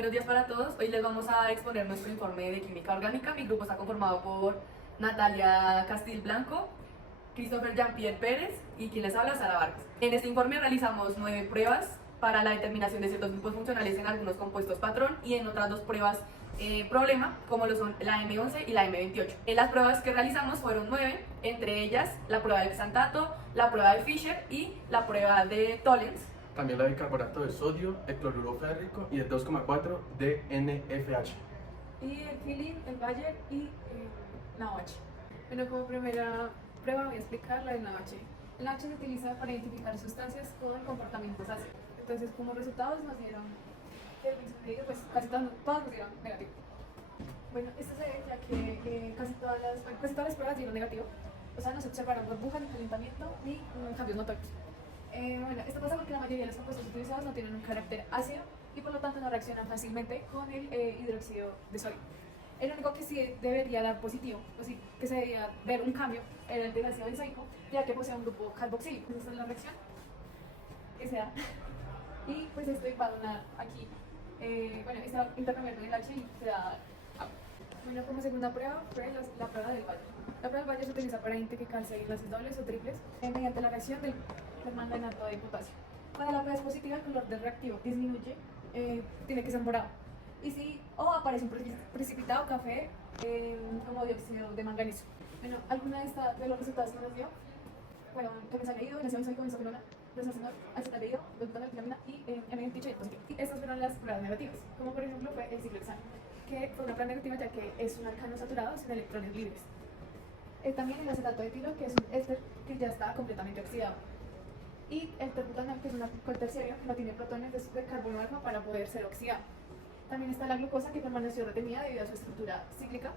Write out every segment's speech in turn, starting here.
Buenos días para todos. Hoy les vamos a exponer nuestro informe de química orgánica. Mi grupo está conformado por Natalia Castil Blanco, Christopher Jean-Pierre Pérez y quien les habla, Sara Vargas. En este informe realizamos 9 pruebas para la determinación de ciertos grupos funcionales en algunos compuestos patrón y en otras 2 pruebas problema, como lo son la M11 y la M28. En las pruebas que realizamos fueron 9, entre ellas la prueba del xantato, la prueba de Fischer y la prueba de Tollens. También la bicarbonato de sodio, el cloruro férrico y el 2,4 de NFH. Y el Filin, el Bayer y NaOH. Bueno, como primera prueba voy a explicar la del NaOH. El NaOH se utiliza para identificar sustancias con comportamientos ácidos. Entonces, como resultados nos dieron que el benzodiazepino, pues casi todos nos dieron negativo. Bueno, esto se debe ya que casi todas las pruebas dieron negativo. O sea, no se observaron burbujas, ni calentamiento, ni cambios notorios. Bueno, esto pasa porque la mayoría de los compuestos utilizados no tienen un carácter ácido y por lo tanto no reaccionan fácilmente con el hidróxido de sodio. El único que sí debería dar positivo, o sí que se debería ver un cambio, era el del ácido benzoico, ya que posee un grupo carboxílico. Esta es la reacción que se da. Y pues esto va a donar aquí, bueno, está intercambiando el H y se da agua. Bueno, como segunda prueba fue la prueba del Bayer. La prueba del Bayer se utiliza para identificar si hay enlaces dobles o triples mediante la reacción del permanganato de potasio. Cuando la prueba es positiva, el color del reactivo disminuye, tiene que ser morado. Y si aparece un precipitado café como dióxido de manganeso. Bueno, alguna de los resultados que nos dio fueron que me salió el ácido benzoico, benzoquinona, desacenol, acetaldehído, butanolamina y M28 positivo. Y estas fueron las pruebas negativas, como por ejemplo fue el ciclohexano, que fue una prueba negativa ya que es un alcano saturado sin electrones libres. También el acetato de etilo, que es un éster que ya está completamente oxidado. Y el terbutanol, que es un alcohol terciario que no tiene protones de carbono alfa para poder ser oxidado. También está la glucosa, que permaneció retenida debido a su estructura cíclica,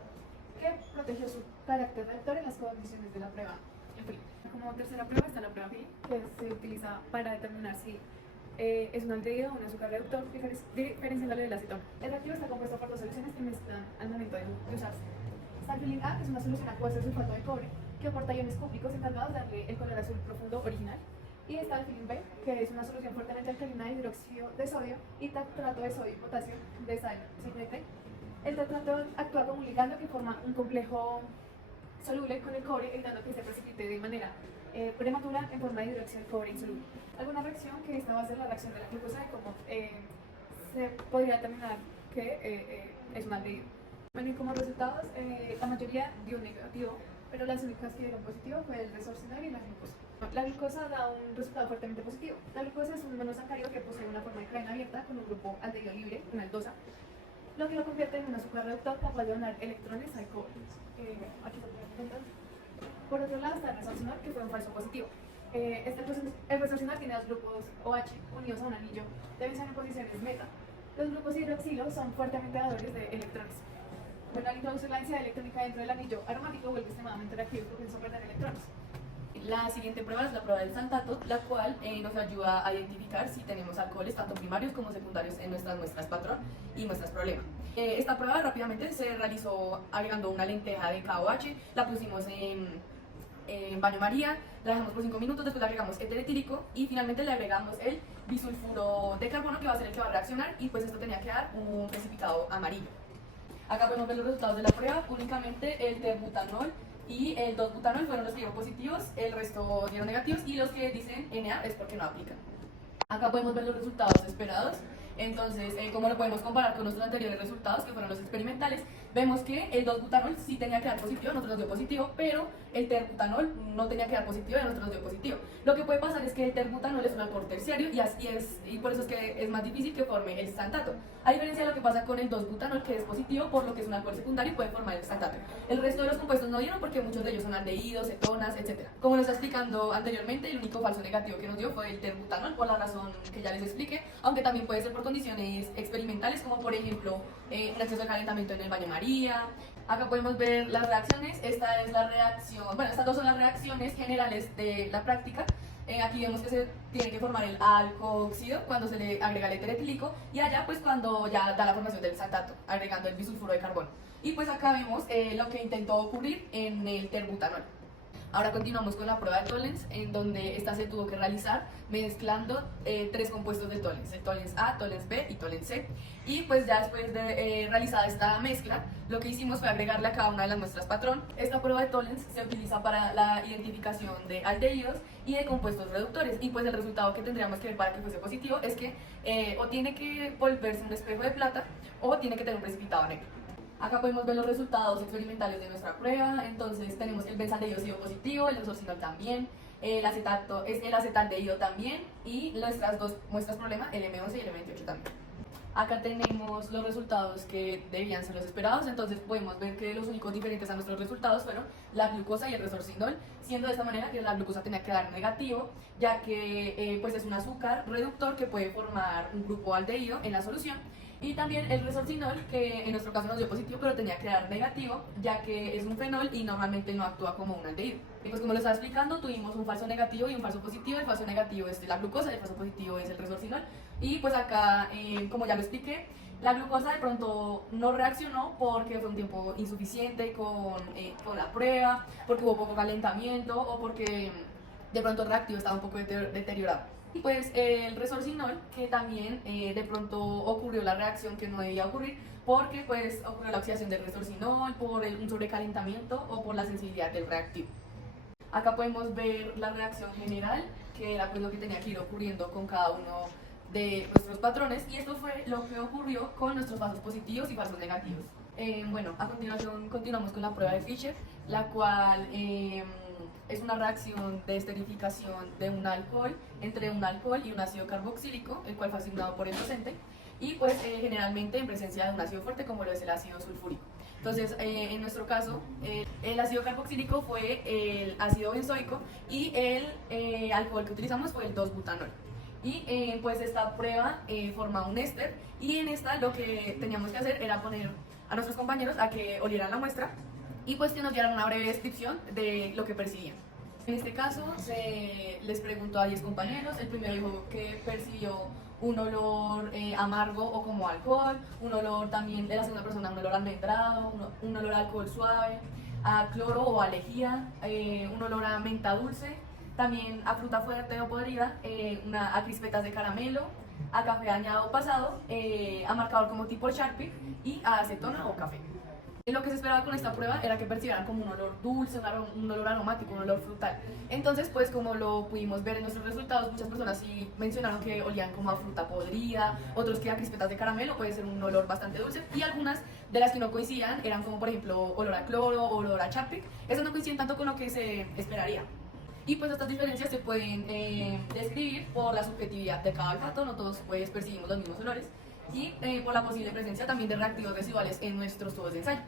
que protegió su carácter reactor en las condiciones de la prueba en frío. Como tercera prueba está la prueba FILIN, que se utiliza para determinar si es un aldehído o un azúcar reductor, diferenciándolo del acetona. El reactivo está compuesto por 2 soluciones que mezclan al momento de usarse. Está el Filin A, que es una solución acuosa de sulfato de cobre, que aporta iones cúbicos encargados de darle el color azul profundo original. Y está el Filin B, que es una solución fuertemente alcalina de hidróxido de sodio y tetrato de sodio y potasio de sal citrate. El tetrato actúa como un ligando que forma un complejo soluble con el cobre, evitando que se precipite de manera prematura en forma de hidróxido de cobre insoluble. Alguna reacción, que esta va a ser la reacción de la glucosa, de cómo se podría determinar que es un aldehído. Bueno, y como resultados, la mayoría dio negativo, pero las únicas que dieron positivo fue el resorcinol y la glucosa. La glucosa da un resultado fuertemente positivo. La glucosa es un monosacárido que posee una forma de cadena abierta con un grupo aldehído libre, una aldosa, lo que lo convierte en un azúcar reductor capaz de donar electrones al cobre. Aquí se puede encontrar. Por otro lado está el resorcinol, que fue un falso positivo. El resorcinol tiene 2 grupos OH unidos a un anillo de benceno en posiciones meta. Los grupos hidroxilo son fuertemente dadores de electrones. Bueno, al introducir la densidad electrónica dentro del anillo aromático vuelve extremadamente reactivo porque comienza a perder electrones. La siguiente prueba es la prueba del xantato, la cual nos ayuda a identificar si tenemos alcoholes tanto primarios como secundarios en nuestras muestras patrón y muestras problema. Esta prueba rápidamente se realizó agregando una lenteja de KOH, la pusimos en baño María, la dejamos por 5 minutos, después le agregamos éter etílico y finalmente le agregamos el bisulfuro de carbono, que va a ser el que va a reaccionar, y pues esto tenía que dar un precipitado amarillo. Acá podemos ver los resultados de la prueba. Únicamente el terbutanol y el 2-butanol fueron los que dieron positivos, el resto dieron negativos, y los que dicen Na es porque no aplican. Acá podemos ver los resultados esperados. Entonces, como lo podemos comparar con nuestros anteriores resultados, que fueron los experimentales, vemos que el 2-butanol sí tenía que dar positivo, a nosotros nos dio positivo, pero el terbutanol no tenía que dar positivo y a nosotros nos dio positivo. Lo que puede pasar es que el terbutanol es un alcohol terciario y por eso es que es más difícil que forme el xantato. A diferencia de lo que pasa con el 2-butanol, que es positivo, por lo que es un alcohol secundario y puede formar el xantato. El resto de los compuestos no dieron porque muchos de ellos son aldehídos, cetonas, etc. Como lo está explicando anteriormente, el único falso negativo que nos dio fue el terbutanol, por la razón que ya les expliqué, aunque también puede ser por condiciones experimentales, como por ejemplo un exceso de calentamiento en el baño María. Acá podemos ver las reacciones. Esta es la reacción, bueno, estas 2 son las reacciones generales de la práctica. Aquí vemos que se tiene que formar el alcohóxido cuando se le agrega el éter etílico, y allá pues cuando ya da la formación del xantato, agregando el bisulfuro de carbono. Y pues acá vemos lo que intentó ocurrir en el terbutanol. Ahora continuamos con la prueba de Tollens, en donde esta se tuvo que realizar mezclando 3 compuestos de Tollens, el Tollens A, Tollens B y Tollens C. Y pues ya después de realizada esta mezcla, lo que hicimos fue agregarle a cada una de las muestras patrón. Esta prueba de Tollens se utiliza para la identificación de aldehídos y de compuestos reductores. Y pues el resultado que tendríamos que ver para que fuese positivo es que o tiene que volverse un espejo de plata o tiene que tener un precipitado negro. Acá podemos ver los resultados experimentales de nuestra prueba. Entonces tenemos que el benzaldehído ha sido positivo, el resorcinol también, el acetaldehído también y nuestras 2 muestras problema, el M11 y el M28 también. Acá tenemos los resultados que debían ser los esperados, entonces podemos ver que los únicos diferentes a nuestros resultados fueron la glucosa y el resorcinol, siendo de esta manera que la glucosa tenía que dar negativo, ya que pues es un azúcar reductor que puede formar un grupo aldehído en la solución. Y también el resorcinol, que en nuestro caso nos dio positivo, pero tenía que dar negativo, ya que es un fenol y normalmente no actúa como un aldehído. Y pues como lo estaba explicando, tuvimos un falso negativo y un falso positivo. El falso negativo es la glucosa y el falso positivo es el resorcinol. Y pues acá, como ya lo expliqué, la glucosa de pronto no reaccionó porque fue un tiempo insuficiente con la prueba, porque hubo poco calentamiento o porque de pronto el reactivo estaba un poco deteriorado. Y pues el resorcinol, que también de pronto ocurrió la reacción que no debía ocurrir, porque pues ocurrió la oxidación del resorcinol por un sobrecalentamiento o por la sensibilidad del reactivo. Acá podemos ver la reacción general, que era pues lo que tenía que ir ocurriendo con cada uno de nuestros patrones, y esto fue lo que ocurrió con nuestros falsos positivos y falsos negativos. Bueno, a continuación continuamos con la prueba de Fischer, la cual es una reacción de esterificación de un alcohol entre un alcohol y un ácido carboxílico, el cual fue asignado por el docente, y pues generalmente en presencia de un ácido fuerte como lo es el ácido sulfúrico. Entonces, en nuestro caso, el ácido carboxílico fue el ácido benzoico y el alcohol que utilizamos fue el 2-butanol. Y pues esta prueba forma un éster, y en esta lo que teníamos que hacer era poner a nuestros compañeros a que olieran la muestra y pues que nos dieran una breve descripción de lo que percibían. En este caso se les preguntó a 10 compañeros. El primero dijo que percibió un olor amargo o como alcohol, un olor también de la segunda persona, un olor almendrado, un olor a alcohol suave, a cloro o a lejía, un olor a menta dulce, también a fruta fuerte o podrida, a crispetas de caramelo, a café añado o pasado, a marcador como tipo Sharpie y a acetona o café. Lo que se esperaba con esta prueba era que percibieran como un olor dulce, un olor aromático, un olor frutal. Entonces, pues como lo pudimos ver en nuestros resultados, muchas personas sí mencionaron que olían como a fruta podrida, otros que a crispetas de caramelo, puede ser un olor bastante dulce, y algunas de las que no coincidían eran como por ejemplo olor a cloro o olor a Sharpie. Esas no coinciden tanto con lo que se esperaría. Y pues estas diferencias se pueden describir por la subjetividad de cada olfato, no todos pues percibimos los mismos olores, y por la posible presencia también de reactivos residuales en nuestros tubos de ensayo.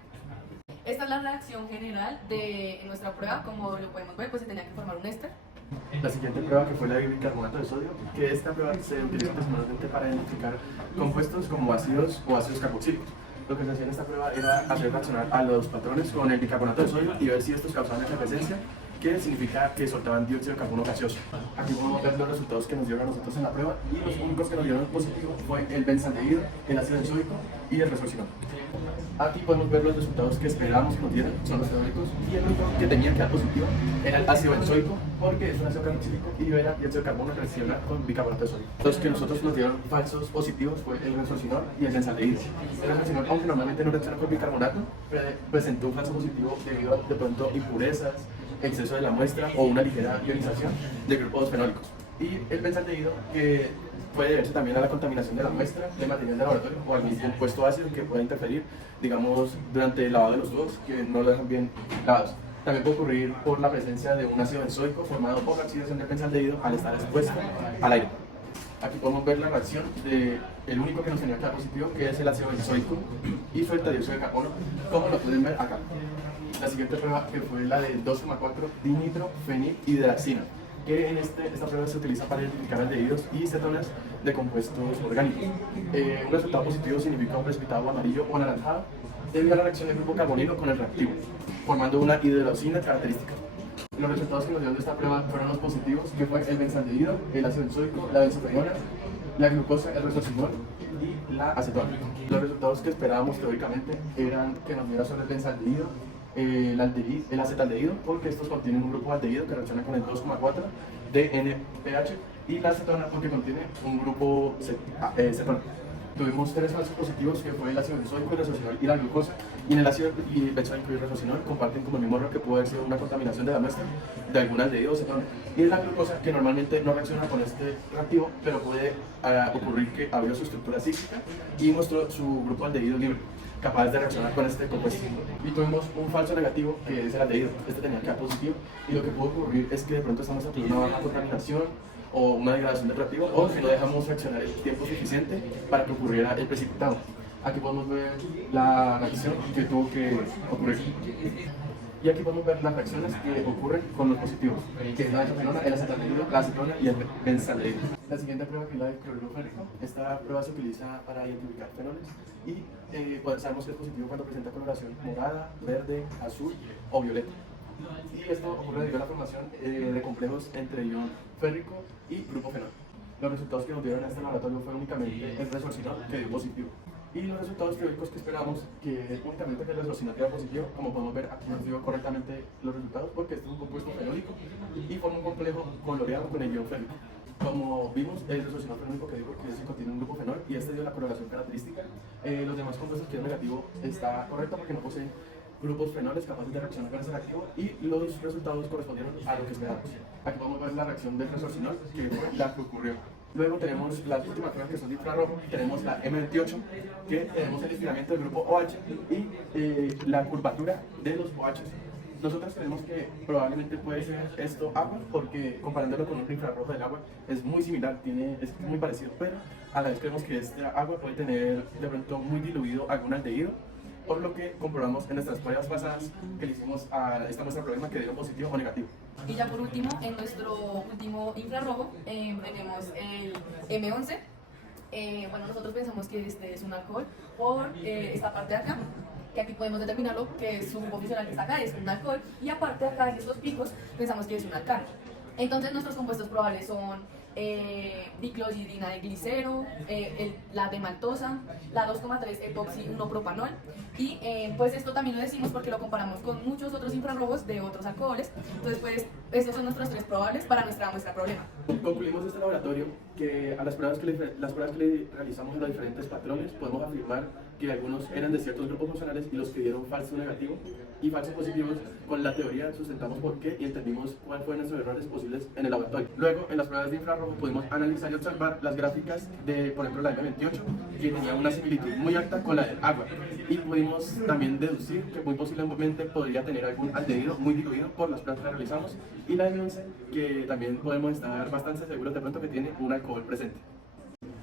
Esta es la reacción general de nuestra prueba. Como lo podemos ver, pues se tenía que formar un éster. La siguiente prueba, que fue la de bicarbonato de sodio, que esta prueba se utiliza principalmente para identificar compuestos como ácidos o ácidos carboxílicos. Lo que se hacía en esta prueba era hacer reaccionar a los patrones con el bicarbonato de sodio y ver si estos causaban efervescencia, que significa que soltaban dióxido de carbono gaseoso. Aquí podemos ver los resultados que nos dieron a nosotros en la prueba, y los únicos que nos dieron positivo fue el benzaldehído, el ácido benzoico y el resorcinol. Aquí podemos ver los resultados que esperábamos que nos dieran, son los teóricos, y el único que tenía que dar positivo era el ácido benzoico, porque es un ácido carboxílico y era dióxido de carbono reacciona con bicarbonato de sodio. Los que nosotros nos dieron falsos positivos fue el resorcinol y el benzaldehído. El resorcinol, aunque normalmente no reacciona con bicarbonato, presentó un falso positivo debido a de pronto impurezas, exceso de la muestra o una ligera ionización de grupos fenólicos. Y el benzaldehído, que puede deberse también a la contaminación de la muestra de material de laboratorio o al mismo compuesto ácido que puede interferir, digamos, durante el lavado de los tubos, que no lo dejan bien lavados. También puede ocurrir por la presencia de un ácido benzoico formado por la oxidación del benzaldehído al estar expuesto al aire. Aquí podemos ver la reacción del único que nos tenía que dar positivo, que es el ácido benzoico, y frente a dióxido de carbono, como lo pueden ver acá. La siguiente prueba, que fue la del 2,4 dinitrofenilhidracina, que en esta prueba se utiliza para identificar aldehídos y cetonas de compuestos orgánicos. Un resultado positivo significa un precipitado amarillo o anaranjado debido a la reacción del grupo carbonilo con el reactivo, formando una hidrolizina característica. Los resultados que nos dieron de esta prueba fueron los positivos, que fue el benzaldehído, el ácido benzoico, la benzopirona, la glucosa, el resorcinol y la acetona. Los resultados que esperábamos teóricamente eran que nos diera solo el benzaldehído, el acetaldehído, porque estos contienen un grupo aldehído que reacciona con el 2,4 de NPH, y la acetona porque contiene un grupo cetona. Tuvimos 3 falsos positivos, que fue el ácido benzoico, el resorcinol y la glucosa, y en el ácido benzoico y el resorcinol comparten como el mismo error, que pudo haber sido una contaminación de la muestra de algún aldehído o cetona. Y en la glucosa, que normalmente no reacciona con este reactivo, pero puede ocurrir que abrió su estructura cíclica y mostró su grupo aldehído libre, capaz de reaccionar con este compuesto. Y tuvimos un falso negativo, que es el aldehído. Este tenía que dar positivo, y lo que pudo ocurrir es que de pronto estamos ante una baja contaminación o una degradación del reactivo, o que no dejamos reaccionar el tiempo suficiente para que ocurriera el precipitado. Aquí podemos ver la reacción que tuvo que ocurrir. Y aquí podemos ver las reacciones que ocurren con los positivos, que es la isogenona, el acetaldehído, la acetona y el benzaldehído. La siguiente prueba, que es la de cloruro férrico. Esta prueba se utiliza para identificar fenoles y sabemos que es positivo cuando presenta coloración morada, verde, azul o violeta. Y esto ocurre debido a la formación de complejos entre ion férrico y grupo fenol. Los resultados que nos dieron en este laboratorio fue únicamente el resorcinol, que dio positivo. Y los resultados teóricos que esperamos, que es únicamente que el resorcinol diera positivo. Como podemos ver, aquí nos dio correctamente los resultados, porque este es un compuesto fenólico y forma un complejo coloreado con el ion férrico. Como vimos, el resorcinol fue el único que dio, porque ese contiene un grupo fenol y este dio la correlación característica. Los demás compuestos que es negativo está correcto, porque no poseen grupos fenoles capaces de reaccionar con ese reactivo, y los resultados correspondieron a lo que esperamos. Aquí podemos ver la reacción del resorcinol, que fue la que ocurrió. Luego tenemos las últimas pruebas, que son de infrarrojo. Tenemos la M28, que tenemos el estiramiento del grupo OH y la curvatura de los OH. Nosotros creemos que probablemente puede ser esto agua, porque comparándolo con un infrarrojo del agua es muy similar, es muy parecido, pero a la vez creemos que esta agua puede tener de pronto muy diluido algún aldehído, por lo que comprobamos en nuestras pruebas pasadas que le hicimos a esta muestra problema, que dieron positivo o negativo. Y ya por último, en nuestro último infrarrojo tenemos el M11. Bueno, nosotros pensamos que este es un alcohol por esta parte de acá, que aquí podemos determinarlo, que su grupo funcional que está acá es un alcohol, y aparte acá en estos picos pensamos que es un alcano. Entonces nuestros compuestos probables son diclorhidrina de glicero, la de maltosa, la 2,3 epoxi 1-propanol, y pues esto también lo decimos porque lo comparamos con muchos otros infrarrojos de otros alcoholes. Entonces pues estos son nuestros 3 probables para nuestra muestra problema. Concluimos este laboratorio que a las pruebas que le realizamos a los diferentes patrones podemos afirmar que algunos eran de ciertos grupos funcionales, y los que dieron falso negativo y falsos positivos, con la teoría sustentamos por qué y entendimos cuáles fueron esos errores posibles en el laboratorio. Luego, en las pruebas de infrarrojo pudimos analizar y observar las gráficas de, por ejemplo, la M28, que tenía una similitud muy alta con la del agua, y pudimos también deducir que muy posiblemente podría tener algún aldehído muy diluido por las pruebas que realizamos, y la M11, que también podemos estar bastante seguros de pronto que tiene un alcohol presente.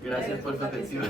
Gracias por su atención.